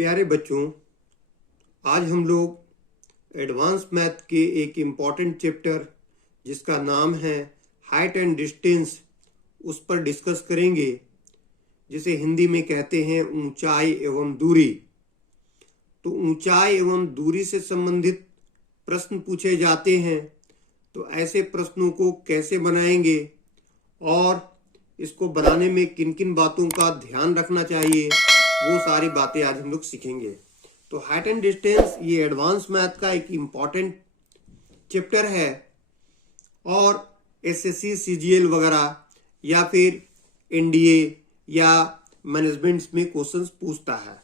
प्यारे बच्चों, आज हम लोग एडवांस मैथ के एक इम्पॉर्टेंट चैप्टर जिसका नाम है हाइट एंड डिस्टेंस उस पर डिस्कस करेंगे, जिसे हिंदी में कहते हैं ऊंचाई एवं दूरी। तो ऊंचाई एवं दूरी से संबंधित प्रश्न पूछे जाते हैं, तो ऐसे प्रश्नों को कैसे बनाएंगे और इसको बनाने में किन किन बातों का ध्यान रखना चाहिए, वो सारी बातें आज हम लोग सीखेंगे। तो हाइट एंड डिस्टेंस ये एडवांस मैथ का एक इम्पॉर्टेंट चैप्टर है और एसएससी सीजीएल वगैरह या फिर एनडीए या मैनेजमेंट में क्वेश्चंस पूछता है।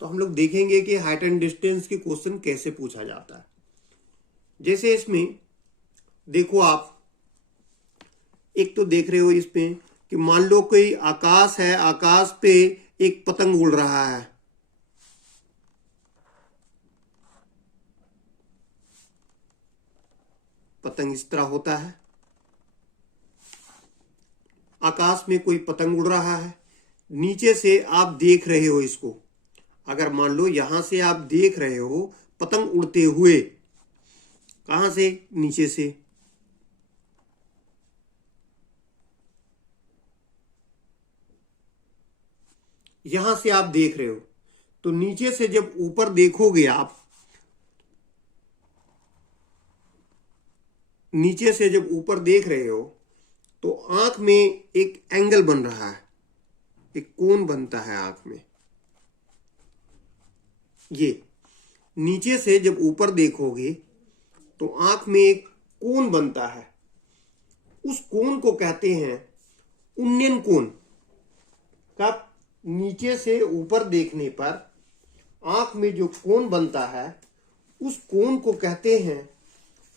तो हम लोग देखेंगे कि हाइट एंड डिस्टेंस के क्वेश्चन कैसे पूछा जाता है। जैसे इसमें देखो, आप एक तो देख रहे हो इसमें कि मान लो कोई आकाश है, आकाश पे एक पतंग उड़ रहा है। पतंग इस तरह होता है, आकाश में कोई पतंग उड़ रहा है, नीचे से आप देख रहे हो इसको। अगर मान लो यहां से आप देख रहे हो पतंग उड़ते हुए, कहां से? नीचे से। यहां से आप देख रहे हो, तो नीचे से जब ऊपर देखोगे आप, नीचे से जब ऊपर देख रहे हो तो आंख में एक एंगल बन रहा है, एक कोण बनता है आंख में। ये नीचे से जब ऊपर देखोगे तो आंख में एक कोण बनता है, उस कोण को कहते हैं उन्नयन कोण। का नीचे से ऊपर देखने पर आंख में जो कोण बनता है उस कोण को कहते हैं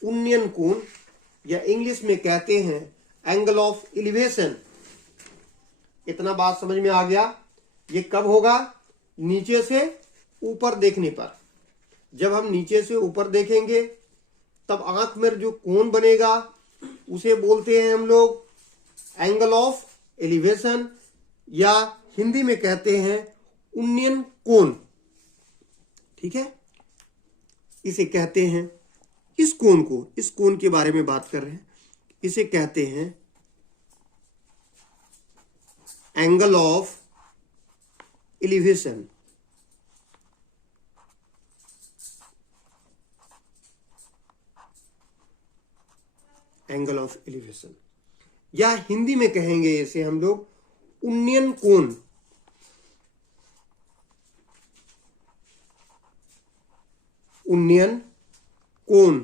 उन्नयन कोण, या इंग्लिश में कहते हैं एंगल ऑफ एलिवेशन। इतना बात समझ में आ गया? ये कब होगा? नीचे से ऊपर देखने पर। जब हम नीचे से ऊपर देखेंगे तब आंख में जो कोण बनेगा उसे बोलते हैं हम लोग एंगल ऑफ एलिवेशन, या हिंदी में कहते हैं उन्नयन कोण। ठीक है, इसे कहते हैं, इस कोण को, इस कोण के बारे में बात कर रहे हैं, इसे कहते हैं angle of elevation. Angle of elevation, या हिंदी में कहेंगे इसे हम लोग उन्नयन कोण। उन्नयन कोण,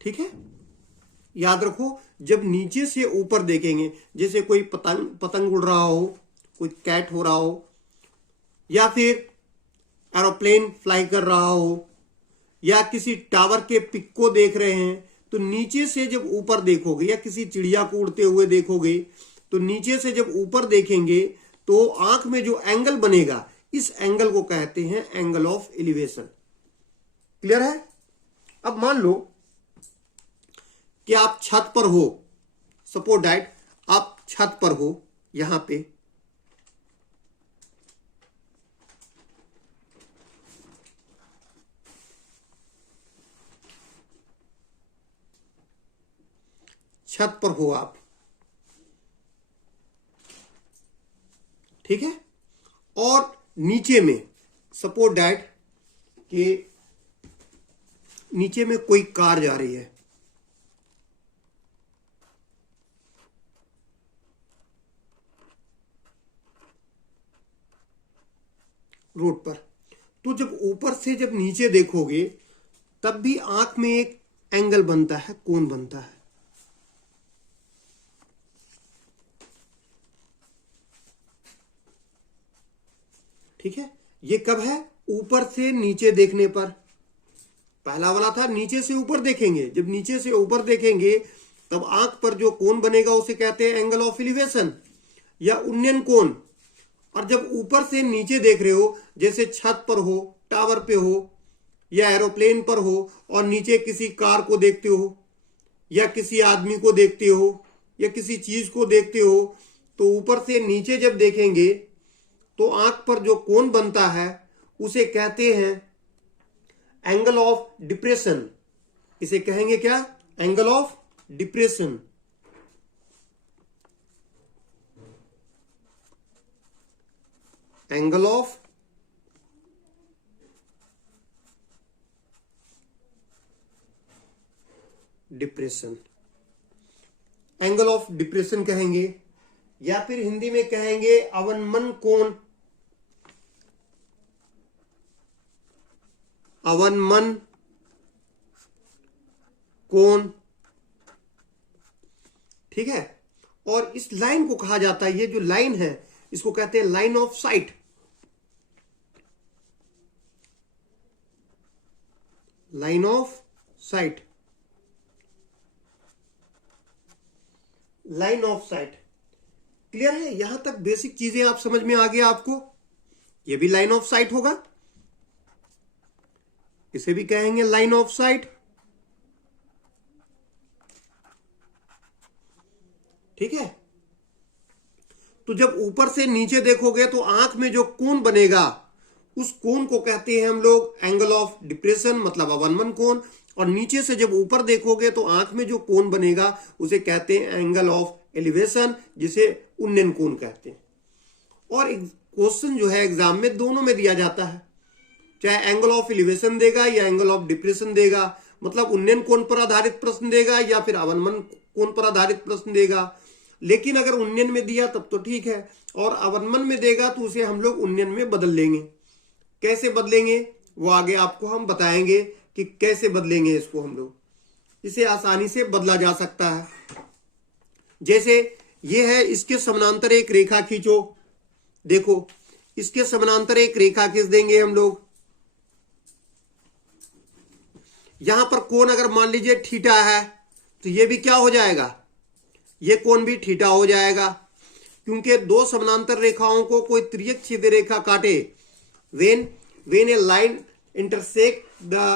ठीक है। याद रखो, जब नीचे से ऊपर देखेंगे, जैसे कोई पतंग उड़ रहा हो, कोई कैट हो रहा हो, या फिर एरोप्लेन फ्लाई कर रहा हो, या किसी टावर के पिक को देख रहे हैं, तो नीचे से जब ऊपर देखोगे, या किसी चिड़िया को उड़ते हुए देखोगे, तो नीचे से जब ऊपर देखेंगे तो आंख में जो एंगल बनेगा, इस एंगल को कहते हैं एंगल ऑफ एलिवेशन। क्लियर है? अब मान लो कि आप छत पर हो, सपोज दैट आप छत पर हो, यहां पे छत पर हो आप, ठीक है, और नीचे में सपोज दैट कि नीचे में कोई कार जा रही है, रोड पर। तो जब ऊपर से जब नीचे देखोगे तब भी आंख में एक एंगल बनता है, कोण बनता है। ठीक है, ये कब है? ऊपर से नीचे देखने पर। पहला वाला था नीचे से ऊपर देखेंगे, जब नीचे से ऊपर देखेंगे तब आंख पर जो कोण बनेगा उसे कहते हैं एंगल ऑफ एलिवेशन या उन्नयन कोण। और जब ऊपर से नीचे देख रहे हो, जैसे छत पर हो, टावर पे हो, या एरोप्लेन पर हो, और नीचे किसी कार को देखते हो, या किसी आदमी को देखते हो, या किसी चीज को देखते हो, तो ऊपर से नीचे जब देखेंगे तो आंख पर जो कोण बनता है उसे कहते हैं एंगल ऑफ डिप्रेशन। इसे कहेंगे क्या? Angle of depression. Angle of depression, angle of depression कहेंगे, या फिर हिंदी में कहेंगे अवनमन कोण। अवनमन कोण, ठीक है। और इस लाइन को कहा जाता है, ये जो लाइन है इसको कहते हैं line of site. Line of site, line of site. Clear है? यहां तक बेसिक चीजें आप समझ में आ गया आपको। ये भी लाइन ऑफ साइट होगा, इसे भी कहेंगे लाइन ऑफ साइट, ठीक है। तो जब ऊपर से नीचे देखोगे तो आंख में जो कोण बनेगा उस कोण को कहते हैं हम लोग एंगल ऑफ डिप्रेशन, मतलब अवनमन कोण। और नीचे से जब ऊपर देखोगे तो आंख में जो कोण बनेगा उसे कहते हैं एंगल ऑफ एलिवेशन, जिसे उन्नयन कोण कहते हैं। और क्वेश्चन जो है एग्जाम में दोनों में दिया जाता है, चाहे एंगल ऑफ एलिवेशन देगा या एंगल ऑफ डिप्रेशन देगा, मतलब उन्नयन कोण पर आधारित प्रश्न देगा या फिर अवनमन कोण पर आधारित प्रश्न देगा। लेकिन अगर उन्नयन में दिया तब तो ठीक है, और अवनमन में देगा तो उसे हम लोग उन्नयन में बदल लेंगे। कैसे बदलेंगे वो आगे आपको हम बताएंगे कि कैसे बदलेंगे इसको हम लोग। इसे आसानी से बदला जा सकता है। जैसे ये है, इसके समानांतर एक रेखा खींचो। देखो, इसके समानांतर एक रेखा खींच देंगे हम लोग। यहां पर कोण अगर मान लीजिए थीटा है तो ये भी क्या हो जाएगा? ये कोण भी थीटा हो जाएगा, क्योंकि दो समानांतर रेखाओं को कोई तिर्यक सीधी रेखा काटे, when a line intersect the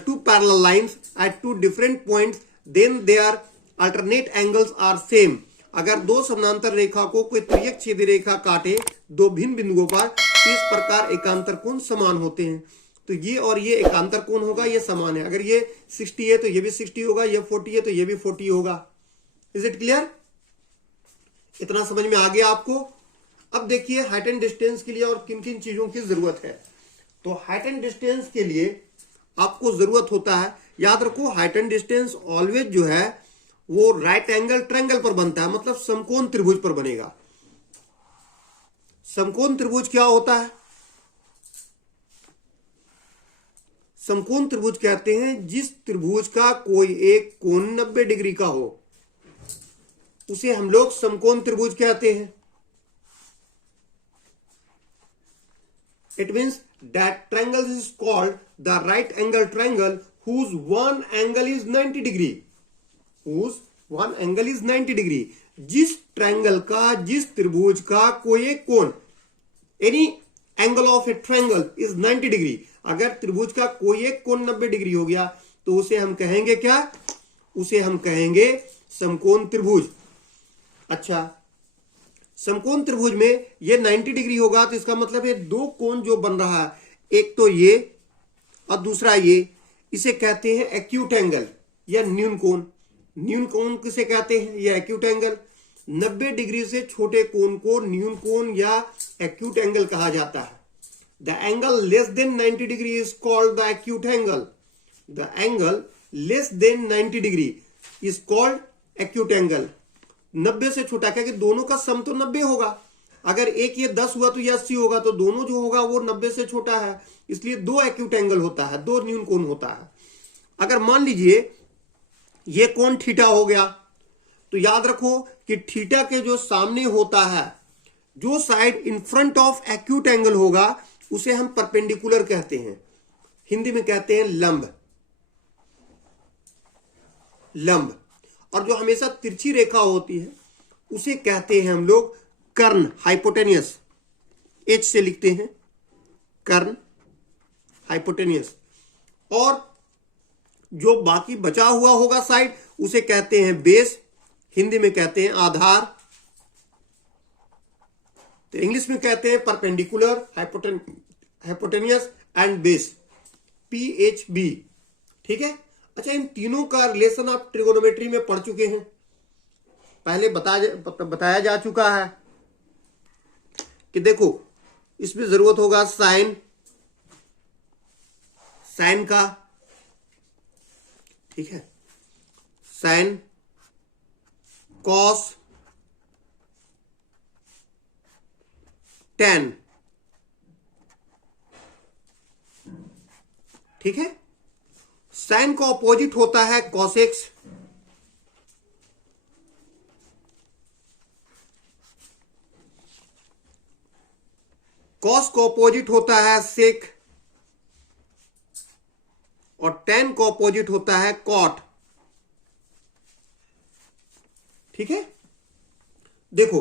two parallel lines at two different points, then their alternate angles are same। अगर दो समानांतर रेखा को कोई तिर्यक सीधी रेखा काटे दो भिन्न बिंदुओं पर, इस प्रकार एकांतर कोण समान होते हैं। तो ये और ये एकांतर कोण होगा, ये समान है। अगर ये 60 है तो ये भी 60 होगा, ये 40 है तो ये भी 40 होगा। Is it clear? इतना समझ में आ गया आपको? अब देखिए हाइट एंड डिस्टेंस के लिए और किन किन चीजों की जरूरत है। तो हाइट एंड डिस्टेंस के लिए आपको जरूरत होता है, याद रखो, हाइट एंड डिस्टेंस ऑलवेज जो है वो राइट एंगल ट्रायंगल पर बनता है, मतलब समकोण त्रिभुज पर बनेगा। समकोण त्रिभुज क्या होता है? समकोण त्रिभुज कहते हैं जिस त्रिभुज का कोई एक कोण 90 डिग्री का हो, उसे हम लोग समकोण त्रिभुज कहते हैं। It means that triangle is called the right angle triangle whose one angle is 90 degree। whose one angle is 90 degree। जिस ट्रायंगल का, जिस त्रिभुज का कोई एक कोण, any angle of a triangle is 90 degree। अगर त्रिभुज का कोई एक कोण 90 डिग्री हो गया तो उसे हम कहेंगे क्या? उसे हम कहेंगे समकोण त्रिभुज। अच्छा, समकोण त्रिभुज में ये 90 डिग्री होगा तो इसका मतलब है दो कोण जो बन रहा है, एक तो ये और दूसरा ये, इसे कहते हैं एक्यूट एंगल या न्यून कोण। न्यून कोण किसे कहते हैं? या एक्यूट एंगल। 90 डिग्री से छोटे कोण को न्यून कोण या एक्यूट एंगल कहा जाता है। The angle less than 90 degree is called the acute angle. The angle less than 90 degree is called acute angle. 90 से छोटा, क्या कि दोनों का सम तो 90 होगा। अगर एक ये 10 हुआ तो ये 80 होगा, तो दोनों जो होगा वो 90 से छोटा है, इसलिए दो एक्यूट एंगल होता है, दो न्यून कोण होता है। अगर मान लीजिए ये कोण थीटा हो गया, तो याद रखो कि थीटा के जो सामने होता है, जो side in front of acute angle होगा उसे हम परपेंडिकुलर कहते हैं, हिंदी में कहते हैं लंब। लंब। और जो हमेशा तिरछी रेखा होती है उसे कहते हैं हम लोग कर्ण, हाइपोटेनियस। एच से लिखते हैं कर्ण, हाइपोटेनियस। और जो बाकी बचा हुआ होगा साइड उसे कहते हैं बेस, हिंदी में कहते हैं आधार। तो इंग्लिश में कहते हैं perpendicular, hypotenuse and base, PHB। ठीक है। अच्छा, इन तीनों का रिलेशन आप ट्रिगोनोमेट्री में पढ़ चुके हैं, पहले बताया जा चुका है कि देखो इसमें जरूरत होगा साइन का, ठीक है, साइन, कॉस, टेन। ठीक है। साइन का ऑपोजिट होता है कॉसेक्स, कॉस का ऑपोजिट होता है सेक, और टेन का ऑपोजिट होता है कॉट। ठीक है। देखो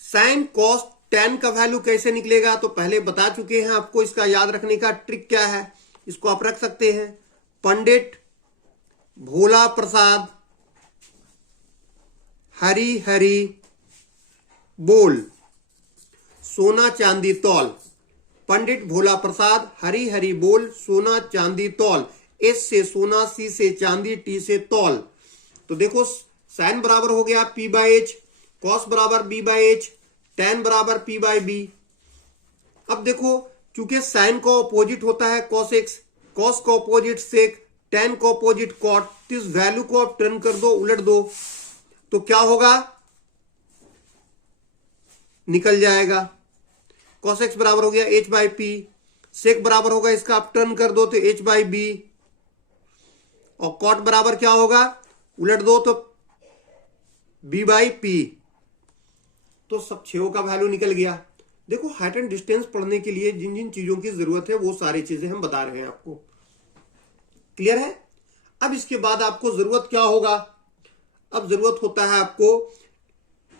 साइन कॉस टेन का वैल्यू कैसे निकलेगा, तो पहले बता चुके हैं आपको। इसका याद रखने का ट्रिक क्या है, इसको आप रख सकते हैं, पंडित भोला प्रसाद हरी हरी बोल सोना चांदी तौल। पंडित भोला प्रसाद हरी हरी बोल सोना चांदी तौल। एस से सोना, सी से चांदी, टी से तौल। तो देखो साइन बराबर हो गया P/H, कॉस बराबर B/H, टेन बराबर P/B। अब देखो चूंकि साइन का ऑपोजिट होता है कॉसेक्स, कॉस का ऑपोजिट सेक, टेन का ऑपोजिट कॉट, तो इस वैल्यू को आप टर्न कर दो, उलट दो, तो क्या होगा, निकल जाएगा। कॉसेक्स बराबर हो गया H/P, सेक बराबर होगा, इसका आप टर्न कर दो तो H/B, और कॉट बराबर क्या होगा, उलट दो तो B/P। तो सब छेओं का वैल्यू निकल गया। देखो हाइट एंड डिस्टेंस पढ़ने के लिए जिन जिन चीजों की जरूरत है वो सारी चीजें हम बता रहे हैं आपको। क्लियर है। अब इसके बाद आपको जरूरत क्या होगा, अब जरूरत होता है आपको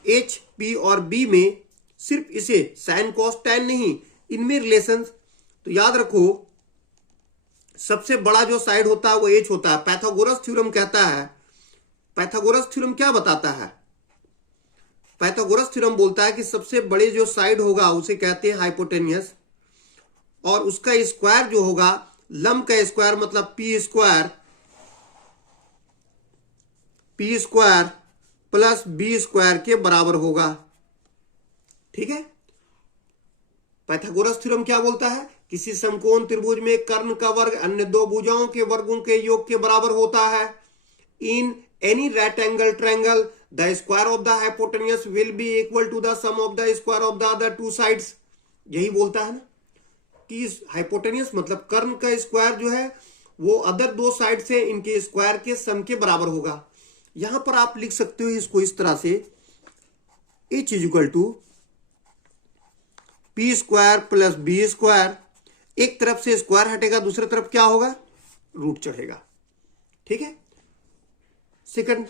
H, P और B में सिर्फ इसे साइन कॉस टेन नहीं, इनमें रिलेशन। तो याद रखो सबसे बड़ा जो साइड होता है वो H होता है। पाइथागोरस थ्योरम कहता है, पाइथागोरस थ्योरम क्या बताता है, पाइथागोरस थ्योरम बोलता है कि सबसे बड़े जो साइड होगा उसे कहते हैं हाइपोटेनियस, और उसका स्क्वायर जो होगा, लंब का स्क्वायर मतलब P square plus B square के बराबर होगा। ठीक है। पाइथागोरस थ्योरम क्या बोलता है, किसी समकोण त्रिभुज में कर्ण का वर्ग अन्य दो भुजाओं के वर्गों के योग के बराबर होता है। In any right angle triangle the square of the hypotenuse will be equal to the sum of the square of the other two sides. यही बोलता है ना कि हाइपोटेनियस मतलब कर्ण का स्क्वायर जो है वो अदर दो साइड से इनके स्क्वायर के सम के बराबर होगा। यहां पर आप लिख सकते हो इसको इस तरह से, H equal to P square plus B square, एक तरफ से स्क्वायर हटेगा दूसरी तरफ क्या होगा, रूट चढ़ेगा। ठीक है। सेकंड,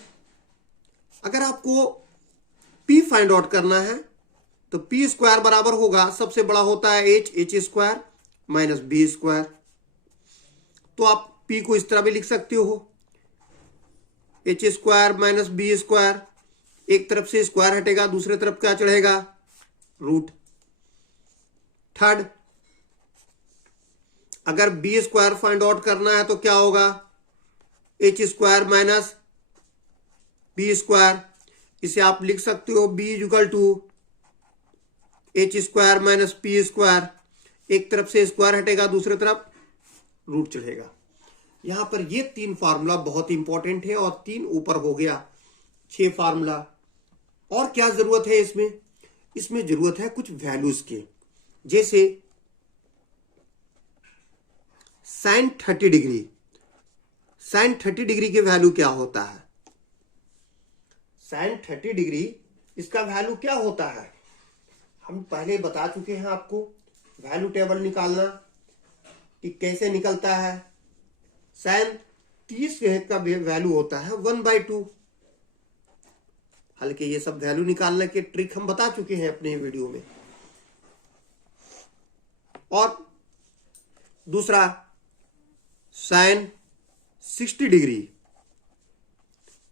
अगर आपको P फाइंड आउट करना है तो पी स्क्वायर बराबर होगा, सबसे बड़ा होता है H square minus B square. तो आप P को इस तरह भी लिख सकते हो, H square minus B square, एक तरफ से स्क्वायर हटेगा दूसरी तरफ क्या चढ़ेगा, रूट। थर्ड, अगर बी स्क्वायर फाइंड आउट करना है तो क्या होगा, H square minus B square, इसे आप लिख सकते हो B equal to H square minus P square, एक तरफ से स्क्वायर हटेगा दूसरी तरफ रूट चढ़ेगा। यहां पर ये तीन फार्मूला बहुत इंपॉर्टेंट है, और तीन ऊपर हो गया 6 फार्मूला। और क्या जरूरत है इसमें, इसमें जरूरत है कुछ वैल्यूज के, जैसे साइन 30 डिग्री, साइन 30 डिग्री के वैल्यू क्या होता है, साइन 30 डिग्री इसका वैल्यू क्या होता है, हम पहले बता चुके हैं आपको। वैल्यू टेबल निकालना कि कैसे निकलता है, साइन 30 का वैल्यू होता है 1/2। हालांकि ये सब वैल्यू निकालने के ट्रिक हम बता चुके हैं अपने वीडियो में। और दूसरा साइन 60 डिग्री,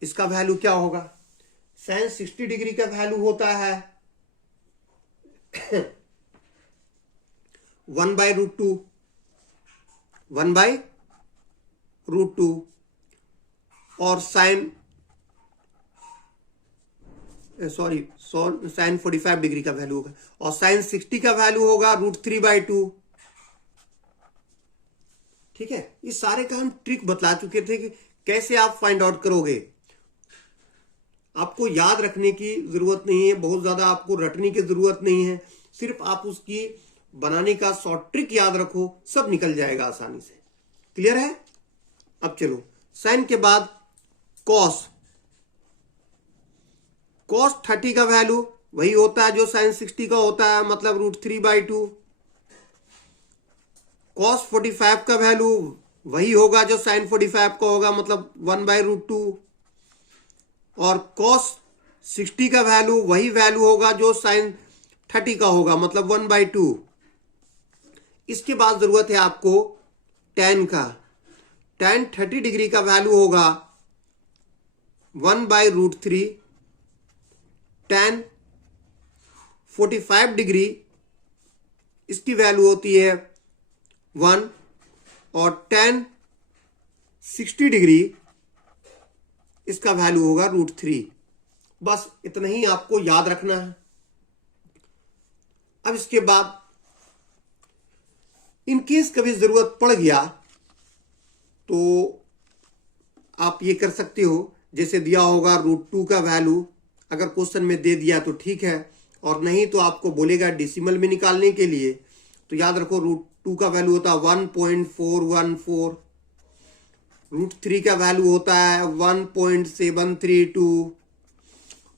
इसका वैल्यू क्या होगा, साइन 60 डिग्री का वैल्यू होता है 1/√2, 1/√2, और साइन 45 डिग्री का वैल्यू होगा, और साइन 60 का वैल्यू होगा √3/2। ठीक है, इस सारे का हम ट्रिक बतला चुके थे कि कैसे आप फाइंड आउट करोगे। आपको याद रखने की जरूरत नहीं है, बहुत ज्यादा आपको रटने की जरूरत नहीं है, सिर्फ आप उसकी बनाने का शॉर्ट ट्रिक याद रखो, सब निकल जाएगा आसानी से। क्लियर है? अब चलो, साइन के बाद कॉस 30 का वैल्यू वही होता है जो साइन 60 का होता है, मतलब √3/2। कॉस 45 का वैल्यू वही होगा जो साइन 45 का होगा, मतलब 1/√2। और कॉस 60 का वैल्यू वही वैल्यू होगा जो साइन 30 का होगा, मतलब 1/2। इसके बाद जरूरत है आपको tan का। tan 30 डिग्री का वैल्यू होगा 1/√3। tan 45 डिग्री इसकी वैल्यू होती है 1, और tan 60 डिग्री इसका वैल्यू होगा √3। बस इतना ही आपको याद रखना है। अब इसके बाद इनकेस कभी जरूरत पड़ गया तो आप ये कर सकते हो, जैसे दिया होगा √2 का वैल्यू, अगर क्वेश्चन में दे दिया तो ठीक है, और नहीं तो आपको बोलेगा डेसिमल में निकालने के लिए, तो याद रखो √2 का वैल्यू होता है 1.414, √3 का वैल्यू होता है 1.732,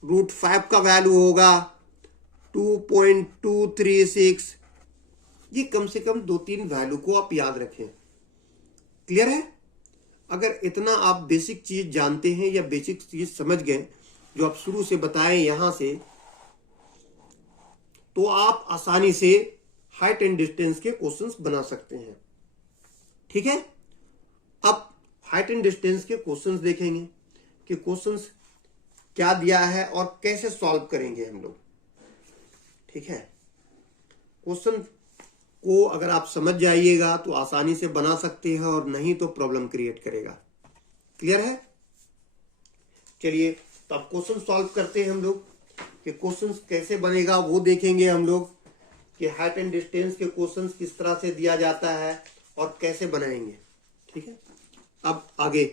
√5 का वैल्यू होगा 2.236। ये कम से कम 2-3 वैल्यू को आप याद रखें। क्लियर है? अगर इतना आप बेसिक चीज जानते हैं या बेसिक चीज समझ गए जो आप शुरू से बताए यहां से, तो आप आसानी से हाइट एंड डिस्टेंस के क्वेश्चंस बना सकते हैं। ठीक है, अब हाइट एंड डिस्टेंस के क्वेश्चंस देखेंगे कि क्वेश्चंस क्या दिया है और कैसे सॉल्व करेंगे हम लोग। ठीक है, क्वेश्चन को अगर आप समझ जाइएगा तो आसानी से बना सकते हैं, और नहीं तो प्रॉब्लम क्रिएट करेगा। क्लियर है? चलिए, तो अब क्वेश्चन सॉल्व करते हैं हम लोग कि क्वेश्चन कैसे बनेगा वो देखेंगे हम लोग, कि हाइट एंड डिस्टेंस के क्वेश्चन किस तरह से दिया जाता है और कैसे बनाएंगे। ठीक है, अब आगे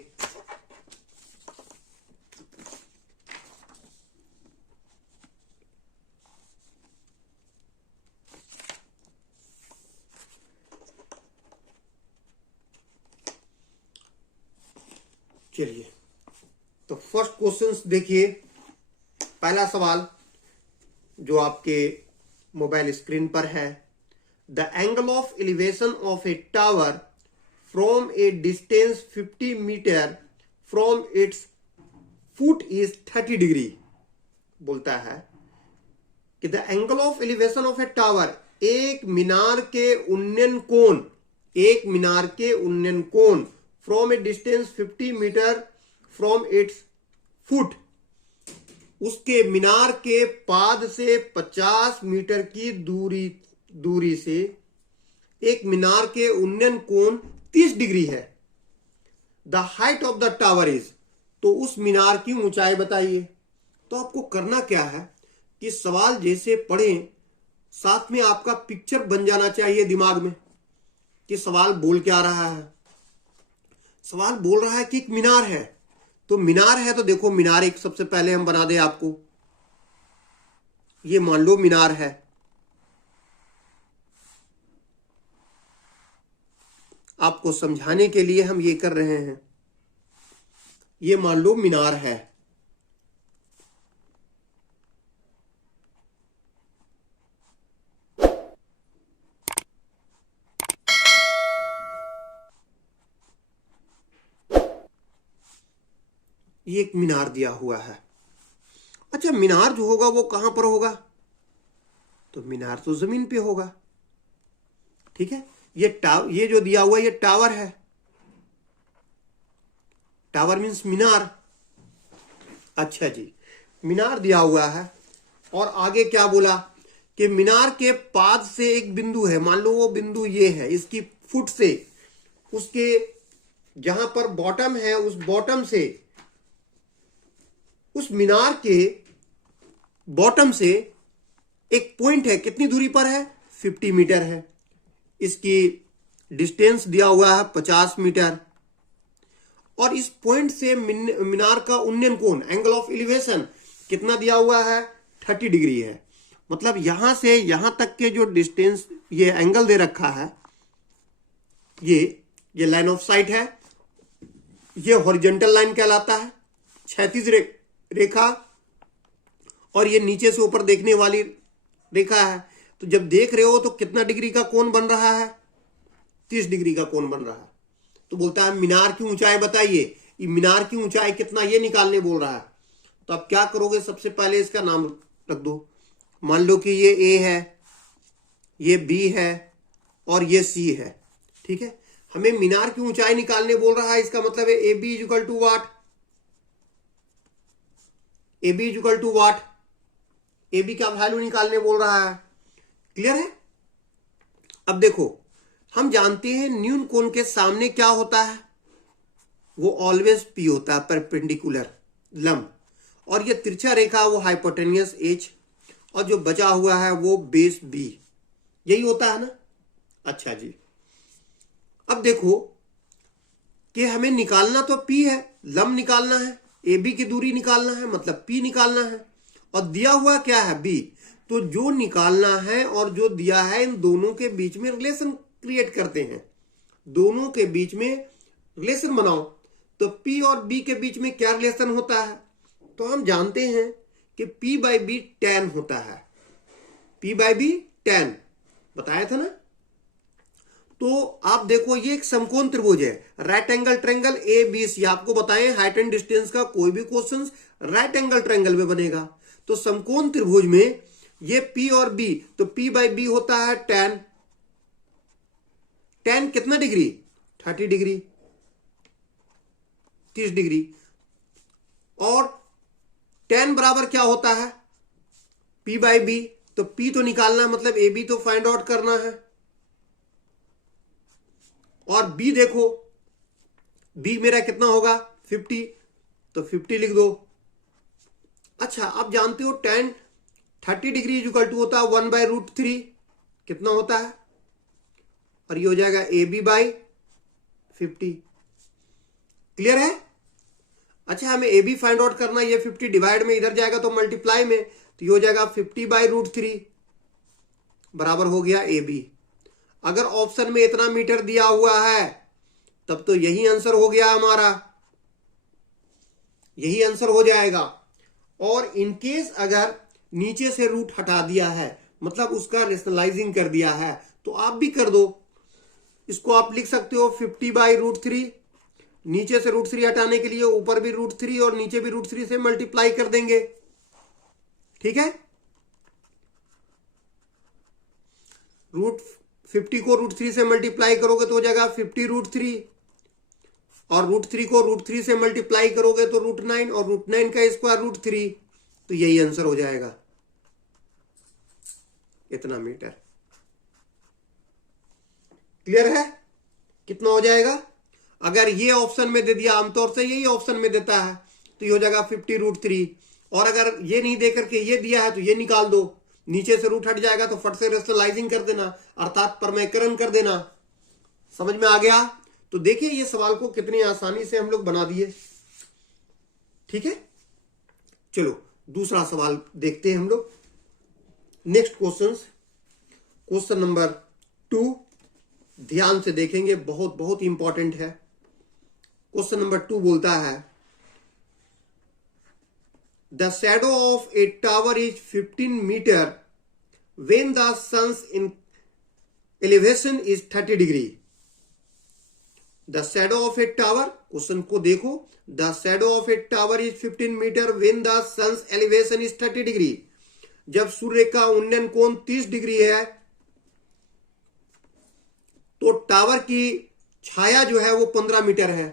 चलिए, तो फर्स्ट क्वेश्चंस देखिए। पहला सवाल जो आपके मोबाइल स्क्रीन पर है, the angle of elevation of a tower from a distance 50 metre from its foot is 30 degree. बोलता है कि the angle of elevation of a tower, एक मीनार के उन्नयन कोण from a distance 50 metre from its foot, उसके मीनार के पाद से 50 मीटर की दूरी से एक मीनार के उन्नयन कोण 30 डिग्री है। The height of the tower is, तो उस मीनार की ऊंचाई बताइए। तो आपको करना क्या है कि सवाल जैसे पढ़ें साथ में आपका पिक्चर बन जाना चाहिए दिमाग में कि सवाल बोल क्या रहा है। सवाल बोल रहा है कि एक मीनार है, तो मीनार है तो देखो मीनार एक सबसे पहले हम बना दे आपको, ये मान लो मीनार है। आपको समझाने के लिए हम ये कर रहे हैं, ये मान लो मीनार है। ये एक मीनार दिया हुआ है। अच्छा, मीनार जो होगा वो कहां पर होगा? तो मीनार तो जमीन पे होगा। ठीक है, ये जो दिया हुआ ये टावर है। टावर मीन्स मीनार। अच्छा जी, मीनार दिया हुआ है, और आगे क्या बोला कि मीनार के पाद से एक बिंदु है, मान लो वो बिंदु ये है, इसकी फुट से उसके जहां पर बॉटम है उस बॉटम से उस मीनार के बॉटम से एक पॉइंट है, कितनी दूरी पर है? 50 मीटर है। इसकी डिस्टेंस दिया हुआ है 50 मीटर। और इस पॉइंट से मीनार का उन्नयन कोण, एंगल ऑफ एलिवेशन कितना दिया हुआ है? 30 डिग्री है। मतलब यहां से यहां तक के जो डिस्टेंस, ये एंगल दे रखा है, ये लाइन ऑफ साइट है, ये हॉरिजॉन्टल लाइन कहलाता है, क्षैतिज रेखा, और ये नीचे से ऊपर देखने वाली रेखा है। तो जब देख रहे हो तो कितना डिग्री का कोण बन रहा है? 30 डिग्री का कोण बन रहा है। तो बोलता है मीनार की ऊंचाई बताइए, ये मीनार की ऊंचाई कितना, ये निकालने बोल रहा है। तो आप क्या करोगे? सबसे पहले इसका नाम रख दो। मान लो कि ये ए है, ये बी है और ये सी है, ठीक है। हमें मीनार की ऊंचाई निकालने बोल रहा है, इसका मतलब है A B is equal to what? A B is equal to what? A B का वैल्यू निकालने बोल रहा है। क्लियर है? अब देखो, हम जानते हैं न्यून कोण के सामने क्या होता है? वो ऑलवेज पी होता है, परपेंडिकुलर, लंब। और ये तिरछा रेखा वो हाइपोटेनियस एच, और जो बचा हुआ है वो बेस बी, यही होता है ना? अच्छा जी, अब देखो कि हमें निकालना तो पी है, लंब निकालना है, ए बी की दूरी निकालना है, मतलब पी निकालना है, और दिया हुआ क्या है? बी। तो जो निकालना है और जो दिया है, इन दोनों के बीच में रिलेशन क्रिएट करते हैं, दोनों के बीच में रिलेशन बनाओ। तो P और B के बीच में क्या रिलेशन होता है? तो हम जानते हैं कि P बाई बी tan होता है, P बाई बी tan, बताया था ना। तो आप देखो, ये एक समकोण त्रिभुज है, right angle triangle A B C. आपको बताएं हाइट एंड डिस्टेंस का कोई भी क्वेश्चन राइट एंगल ट्रायंगल में बनेगा। तो समकोण त्रिभुज में ये P और B, तो P बाई बी होता है tan। tan कितना डिग्री? 30 डिग्री, 30 डिग्री। और tan बराबर क्या होता है? P by B. तो P तो निकालना, मतलब ए बी तो फाइंड आउट करना है। और B देखो, B मेरा कितना होगा? 50, तो 50 लिख दो। अच्छा, आप जानते हो tan 30 डिग्री इक्वल टू होता है 1/√3, कितना होता है? और ये हो जाएगा ए बी बाई 50। क्लियर है? अच्छा, हमें ए बी फाइंड आउट करना, ये 50 डिवाइड में इधर जाएगा तो मल्टीप्लाई में, तो ये हो जाएगा 50/√3 बराबर हो गया ए बी। अगर ऑप्शन में इतना मीटर दिया हुआ है तब तो यही आंसर हो गया हमारा, यही आंसर हो जाएगा। और इनकेस अगर नीचे से रूट हटा दिया है, मतलब उसका रेशनलाइजिंग कर दिया है, तो आप भी कर दो। इसको आप लिख सकते हो 50/√3, नीचे से √3 हटाने के लिए ऊपर भी √3 और नीचे भी √3 से मल्टीप्लाई कर देंगे, ठीक है। √50 को √3 से मल्टीप्लाई करोगे तो हो जाएगा 50√3, और √3 को √3 से मल्टीप्लाई करोगे तो √9, और √9 का स्क्वायर √3, तो यही आंसर हो जाएगा, इतना मीटर। क्लियर है? कितना हो जाएगा? अगर ये ऑप्शन में दे दिया, आमतौर से यही ऑप्शन में देता है, तो ये हो जाएगा 50√3। और अगर ये नहीं दे करके ये दिया है तो ये निकाल दो, नीचे से रूट हट जाएगा तो फट से रेशनलाइजिंग कर देना, अर्थात परमयकरण कर देना। समझ में आ गया? तो देखिए ये सवाल को कितनी आसानी से हम लोग बना दिए, ठीक है। चलो दूसरा सवाल देखते हैं हम लोग। नेक्स्ट क्वेश्चन नंबर 2, ध्यान से देखेंगे, बहुत बहुत इंपॉर्टेंट है। क्वेश्चन नंबर 2 बोलता है, the shadow of a tower is 15 metre when the sun's in elevation is 30 degree. The shadow of a tower, question को देखो, the shadow of a tower is 15 metre when the sun's elevation is 30 degree. जब सूर्य का उन्नयन कोण 30 degree है तो tower की छाया जो है वो 15 मीटर है।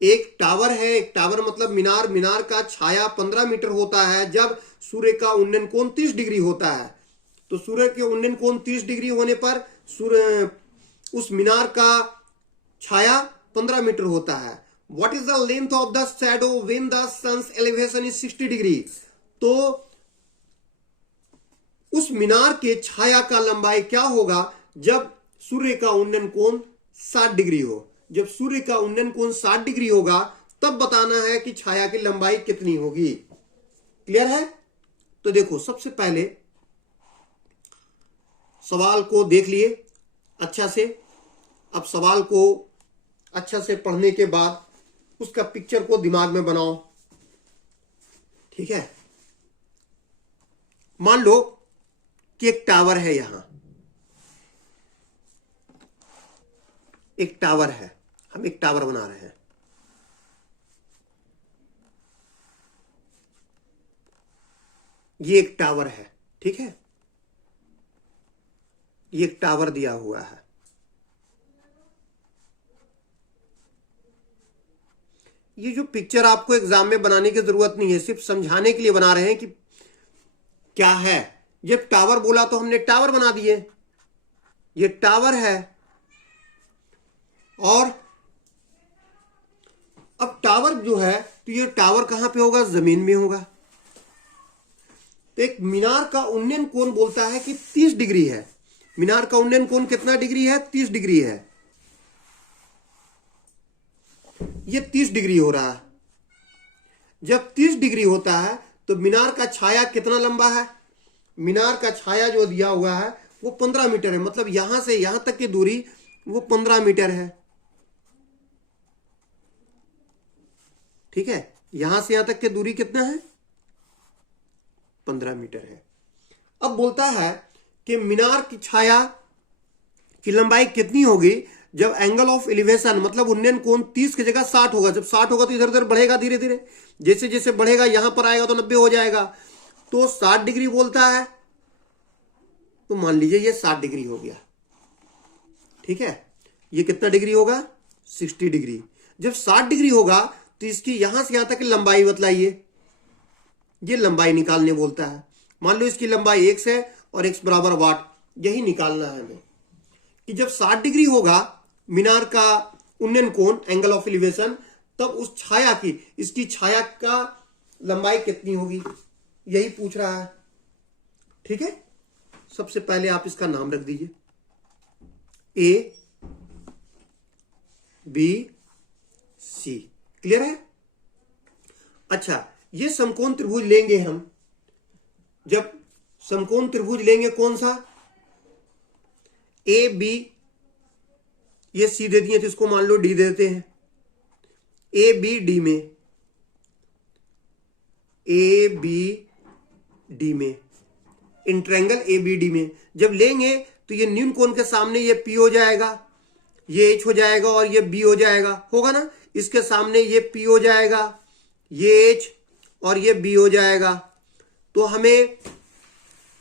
एक टावर है, एक टावर मतलब मीनार, मीनार का छाया 15 मीटर होता है जब सूर्य का उन्नयन कोण 30 डिग्री होता है। तो सूर्य के उन्नयन कोण 30 डिग्री होने पर सूर्य उस मीनार का छाया 15 मीटर होता है। What is the length of the shadow when the sun's elevation is 60 degree. तो उस मीनार के छाया का लंबाई क्या होगा जब सूर्य का उन्नयन कोण 60 डिग्री हो। जब सूर्य का उन्नयन कोण 60 डिग्री होगा तब बताना है कि छाया की लंबाई कितनी होगी। क्लियर है? तो देखो, सबसे पहले सवाल को देख लिए अच्छा से। अब सवाल को अच्छा से पढ़ने के बाद उसका पिक्चर को दिमाग में बनाओ। ठीक है? मान लो कि एक टावर है, यहां एक टावर है, हम एक टावर बना रहे हैं। ये एक टावर है, ठीक है? ये एक टावर दिया हुआ है। ये जो पिक्चर आपको एग्जाम में बनाने की जरूरत नहीं है, सिर्फ समझाने के लिए बना रहे हैं कि क्या है। जब टावर बोला तो हमने टावर बना दिए। ये टावर है और अब टावर जो है, तो ये टावर कहां पे होगा? जमीन में होगा। तो एक मीनार का उन्नयन कोण बोलता है कि 30 डिग्री है। मीनार का उन्नयन कोण कितना डिग्री है? 30 डिग्री है। ये 30 डिग्री हो रहा है। जब 30 डिग्री होता है तो मीनार का छाया कितना लंबा है? मीनार का छाया जो दिया हुआ है वो 15 मीटर है। मतलब यहां से यहां तक की दूरी वो 15 मीटर है। ठीक है? यहां से यहां तक की दूरी कितना है? 15 मीटर है। अब बोलता है कि मीनार की छाया की लंबाई कितनी होगी जब एंगल ऑफ एलिवेशन, मतलब उन्नयन कोण 30 की जगह 60 होगा। जब 60 होगा तो इधर उधर बढ़ेगा धीरे धीरे, जैसे जैसे बढ़ेगा यहां पर आएगा तो 90 हो जाएगा। तो 60 डिग्री बोलता है, तो मान लीजिए ये 60 डिग्री हो गया। ठीक है? ये कितना डिग्री होगा? 60 डिग्री। जब 60 डिग्री होगा तो इसकी यहां से यहां तक की लंबाई बतलाइए। ये लंबाई निकालने बोलता है। मान लो इसकी लंबाई x है और x बराबर वाट, यही निकालना है हमें कि जब 60 डिग्री होगा मीनार का उन्नयन कोण, एंगल ऑफ एलिवेशन, तब उस छाया की, इसकी छाया का लंबाई कितनी होगी, यही पूछ रहा है। ठीक है? सबसे पहले आप इसका नाम रख दीजिए, ए बी सी। क्लियर है? अच्छा, ये समकोण त्रिभुज लेंगे हम। जब समकोण त्रिभुज लेंगे कौन सा? ए बी, ये सी दे दिए तो इसको मान लो डी दे देते हैं। ए बी डी में, ए बी डी में, in triangle A B D में जब लेंगे तो ये न्यून कोण के सामने ये पी हो जाएगा, ये एच हो जाएगा और ये बी हो जाएगा, होगा ना? इसके सामने ये पी हो जाएगा, ये एच और ये बी हो जाएगा। तो हमें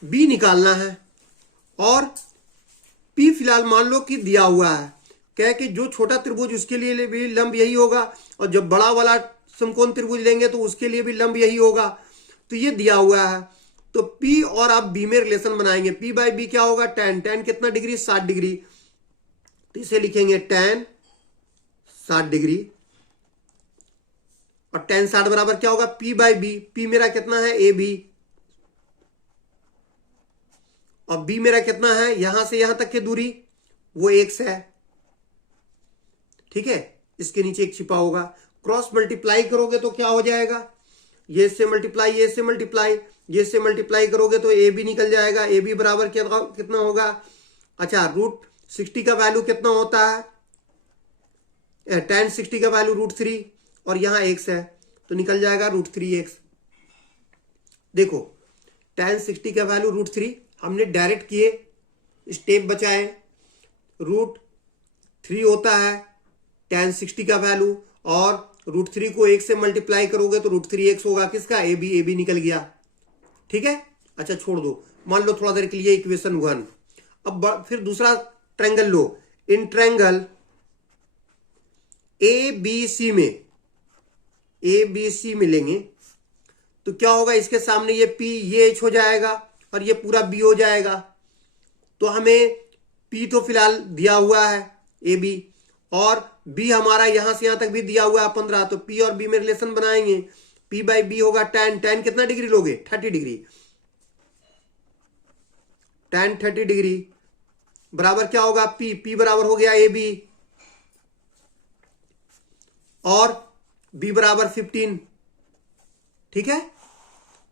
बी निकालना है और पी फिलहाल मान लो कि दिया हुआ है, कह कि जो छोटा त्रिभुज उसके लिए भी लंब यही होगा और जब बड़ा वाला समकोण त्रिभुज लेंगे तो उसके लिए भी लंब यही होगा। तो ये दिया हुआ है, तो P और आप B में रिलेशन बनाएंगे। P बाई बी क्या होगा? tan। tan कितना डिग्री? 60 डिग्री। तो इसे लिखेंगे tan 60 डिग्री और tan 60 बराबर क्या होगा? P by B. P मेरा कितना है? A B. और B मेरा कितना है? यहां से यहां तक की दूरी वो x है। ठीक है? इसके नीचे एक छिपा होगा। क्रॉस मल्टीप्लाई करोगे तो क्या हो जाएगा? ये से मल्टीप्लाई, ये से मल्टीप्लाई, ये से मल्टीप्लाई करोगे तो ए बी निकल जाएगा। ए बी बराबर कितना होगा? अच्छा, √60 का वैल्यू कितना होता है? tan 60 का वैल्यू √3 और यहां x है तो निकल जाएगा √3x। देखो, tan 60 का वैल्यू √3 हमने डायरेक्ट किए, स्टेप बचाए। √3 होता है tan 60 का वैल्यू और √3 को 1 से मल्टीप्लाई करोगे तो √3x होगा। किसका? ए बी निकल गया। ठीक है? अच्छा, छोड़ दो, मान लो थोड़ा देर के लिए इक्वेशन 1। अब फिर दूसरा ट्रायंगल लो। In triangle A B C में लेंगे तो क्या होगा? इसके सामने ये P, ये H हो जाएगा और ये पूरा बी हो जाएगा। तो हमें पी तो फिलहाल दिया हुआ है ए बी, और बी हमारा यहां से यहां तक भी दिया हुआ है 15। तो पी और बी में रिलेशन बनाएंगे, पी बाई बी होगा tan। tan कितना डिग्री लोगे? 30 डिग्री। tan 30 डिग्री बराबर क्या होगा? पी। पी बराबर हो गया ए बी, और बी बराबर 15। ठीक है,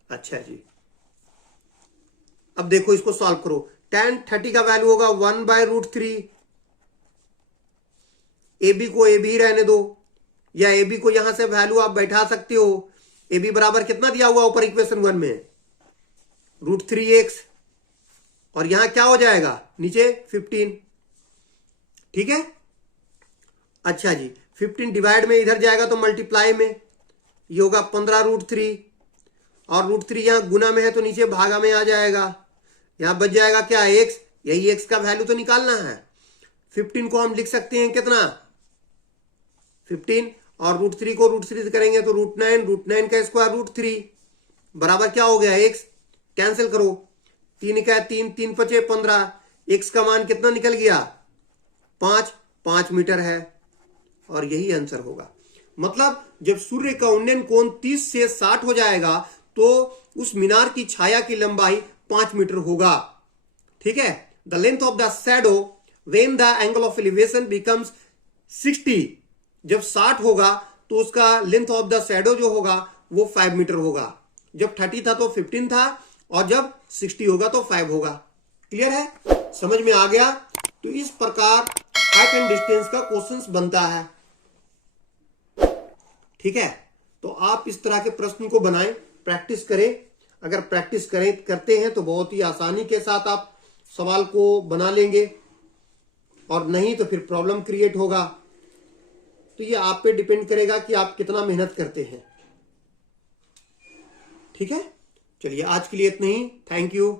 अच्छा जी। अब देखो इसको सॉल्व करो। tan 30 का वैल्यू होगा 1/√3। ए बी को ए बी रहने दो, या ए बी को यहां से वैल्यू आप बैठा सकते हो। ए बी बराबर कितना दिया हुआ ऊपर इक्वेशन 1 में? √3x, और यहां क्या हो जाएगा नीचे? 15। ठीक है, अच्छा जी। 15 डिवाइड में इधर जाएगा तो मल्टीप्लाई में, ये होगा 15√3, और √3 यहां गुना में है तो नीचे भागा में आ जाएगा। यहां बच जाएगा क्या? x। यही x का वैल्यू तो निकालना है। 15 को हम लिख सकते हैं कितना? 15, और √3 को √3 से करेंगे तो √9। √9 का स्क्वायर √3 बराबर क्या हो गया? x। कैंसिल करो, 3 का 3, 3 × 5 = 15। x का मान कितना निकल गया? 5 मीटर है, और यही आंसर होगा। मतलब जब सूर्य का उन्नयन कोण 30 से 60 हो जाएगा तो उस मीनार की छाया की लंबाई 5 मीटर होगा। ठीक है, the length of the shadow when the angle of elevation becomes 60। जब 60 होगा तो उसका लेंथ ऑफ द शैडो जो होगा वो 5 मीटर होगा। जब 30 था तो 15 था, और जब 60 होगा तो 5 होगा। क्लियर है? समझ में आ गया? तो इस प्रकार हाइट एंड डिस्टेंस का क्वेश्चंस बनता है। ठीक है, तो आप इस तरह के प्रश्न को बनाएं, प्रैक्टिस करें। अगर प्रैक्टिस करते हैं तो बहुत ही आसानी के साथ आप सवाल को बना लेंगे, और नहीं तो फिर प्रॉब्लम क्रिएट होगा। तो ये आप पे डिपेंड करेगा कि आप कितना मेहनत करते हैं। ठीक है, चलिए आज के लिए इतना ही। Thank you.